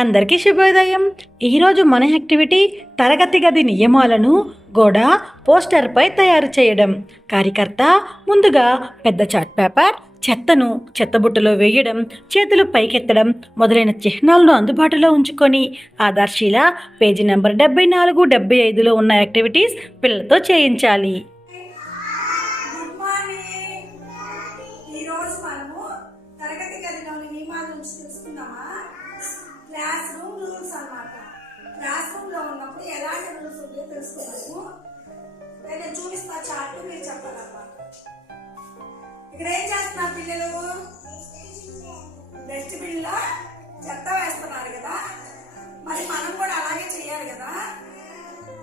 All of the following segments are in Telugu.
అందరికీ శుభోదయం. ఈరోజు మన యాక్టివిటీ తరగతి గది నియమాలను గోడ పోస్టర్పై తయారు చేయడం. కార్యకర్త ముందుగా పెద్ద చార్ట్ పేపర్, చెత్తను చెత్తబుట్టలో వేయడం, చేతులు పైకెత్తడం మొదలైన చిహ్నాలను అందుబాటులో ఉంచుకొని ఆధార్శీల పేజీ నెంబర్ 74, 75లో ఉన్న యాక్టివిటీస్ పిల్లలతో చేయించాలి. తరగతి గదిలోని నియమాల నుంచి తెలుసుకుందామా? క్లాస్ రూమ్ రూల్స్ అన్నమాట. క్లాస్ రూమ్ లో ఉన్నప్పుడు ఎలాంటి రూల్స్ ఉంటాయో తెలుసుకున్నాము. నేను చూపిస్తా చార్ట్, మీరు చెప్పాలన్నమాట. ఇక్కడ ఏం చేస్తున్నారు పిల్లలు? డస్ట్బిన్ లో చెత్త వేస్తున్నారు కదా, మరి మనం కూడా అలాగే చేయాలి కదా.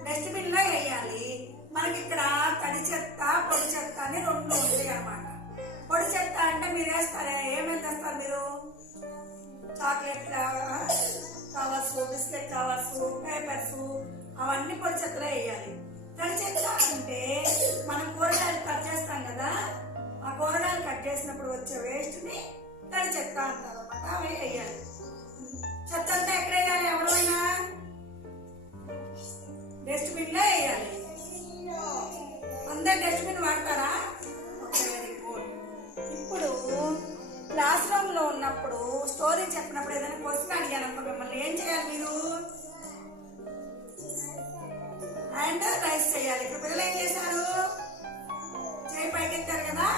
డస్ట్బిన్ లో వేయాలి. మనకి ఇక్కడ తడి చెత్త, పొడి చెత్త అని రెండు ఉంటాయి అన్నమాట. పొడి చెత్త అంటే మీరు వేస్తారా? ఏమేమి తెస్తారు మీరు? Chocolate covers, biscuit covers, papers, అవన్నీ పొడి చెత్తలో వేయాలి. తడి చెత్త అంటే మనం కూరగాయలు కట్ చేస్తాం కదా, ఆ కూరగాయలు కట్ చేసినప్పుడు వచ్చే వేస్ట్ ని తడి చెత్త అంటారు అన్నమాట. అవి వేయాలి. చెత్త అంతా ఎక్కడ వేయాలి? ఎవరైనా డస్ట్బిన్ లో వేయాలి. అందరు డస్ట్బిన్ వాడతారా? Very good. ఇప్పుడు క్లాస్ రూమ్ లో ఉన్నప్పుడు స్టోరీ చెప్పినప్పుడు ఏదైనా క్వశ్చన్ అడిగాను అనుకో, మిమ్మల్ని ఏం చేయాలి? మీరు హ్యాండ్ రైస్ చేయాలి. ఇప్పుడు పిల్లలు ఏం చేశారు? చేయి పైకెత్తారు కదా,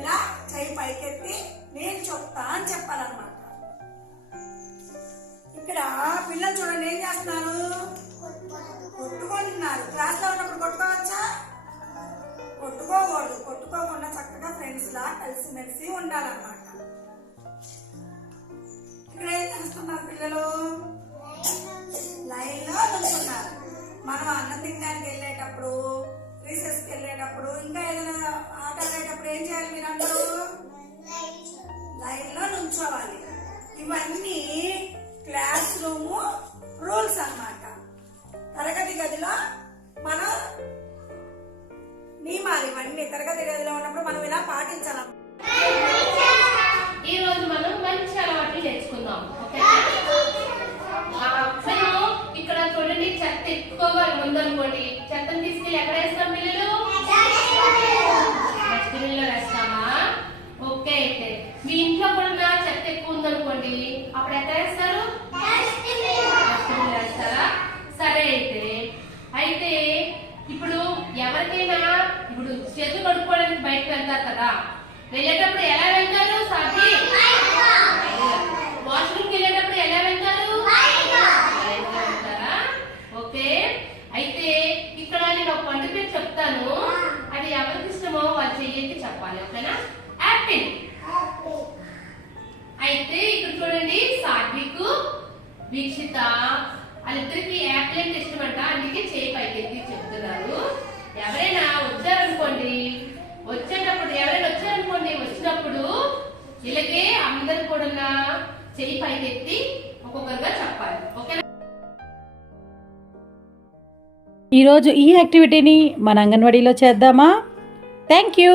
ఇలా చేయి పైకెత్తి నేను చెప్తా అని చెప్పాలన్నమాట. ఇక్కడ పిల్లలు చూడండి ఏం చేస్తున్నారు? కొట్టుకుంటున్నారు. క్లాస్ లో ఉన్నప్పుడు కొట్టుకోవచ్చా? కొట్టుకోకూడదు. కొట్టుకోకుండా చక్కగా ఫ్రెండ్స్ లా కలిసిమెలిసి ఉండాలన్నమాట. ఇక్కడ ఏం చేస్తున్నారు పిల్లలు? లైన్ లో నిల్చున్నారు. మనం అన్నం తినడానికి వెళ్ళేటప్పుడు, రీసెస్ కి వెళ్ళేటప్పుడు, ఇంకా ఏదైనా ఆట ఆడేటప్పుడు ఏం చేయాలి? మీరందరూ లైన్ లో నుంచోవాలి. ఇవన్నీ క్లాస్ రూమ్ రూల్స్ అన్నమాట. తరగతి గదిలో మనం నియమాలు ఇవన్నీ తరగతి గదిలో ఉన్నప్పుడు మనం ఇలా పాటించాలి. ఈ రోజు మనం మంచి అలవాట్లు నేర్చుకుందాం. ఇక్కడ చూడండి, చెత్త ఎక్కువగా ఉందనుకోండి, చెత్తను తీసుకెళ్ళి ఎక్కడ వేస్తాం పిల్లలు? డస్ట్బిన్ లో వేస్తామా? ఓకే. అయితే మీ ఇంట్లో కూడా చెత్త ఎక్కువ ఉందనుకోండి, అప్పుడు ఎక్కడ వేస్తారు? డస్ట్బిన్ లో వేస్తారా? సరే. అయితే ఇప్పుడు ఎవరికైనా ఇప్పుడు చేతులు కడుక్కోవడానికి బయటకు వెళ్తారు కదా, వెళ్ళేటప్పుడు ఎలా వెళ్తారు? సాధ్వి వాష్రూమ్కి వెళ్ళేటప్పుడు ఎలా వెళ్తారు? వెళ్తారా? ఓకే. అయితే ఇక్కడ నేను ఒక పండు పేరు చెప్తాను, అది ఎవరికి ఇష్టమో వాళ్ళు చెయ్యకి చెప్పాలి. ఓకేనా? యాపిల్. అయితే ఇక్కడ చూడండి, సాత్విక్, వీక్షిత వాళ్ళిద్దరికి యాపిల్ అంటే ఇష్టమంట, అందుకే చేయి పైకెత్తి చెప్తున్నారు. ఎవరైనా వచ్చారనుకోండి, వచ్చినప్పుడు వీళ్ళకే అందరు కూడా చేయి పైకెత్తి ఒక్కొక్కరుగా చెప్పాలి. ఓకేనా? ఈరోజు ఈ యాక్టివిటీని మన అంగన్వాడీలో చేద్దామా? Thank you.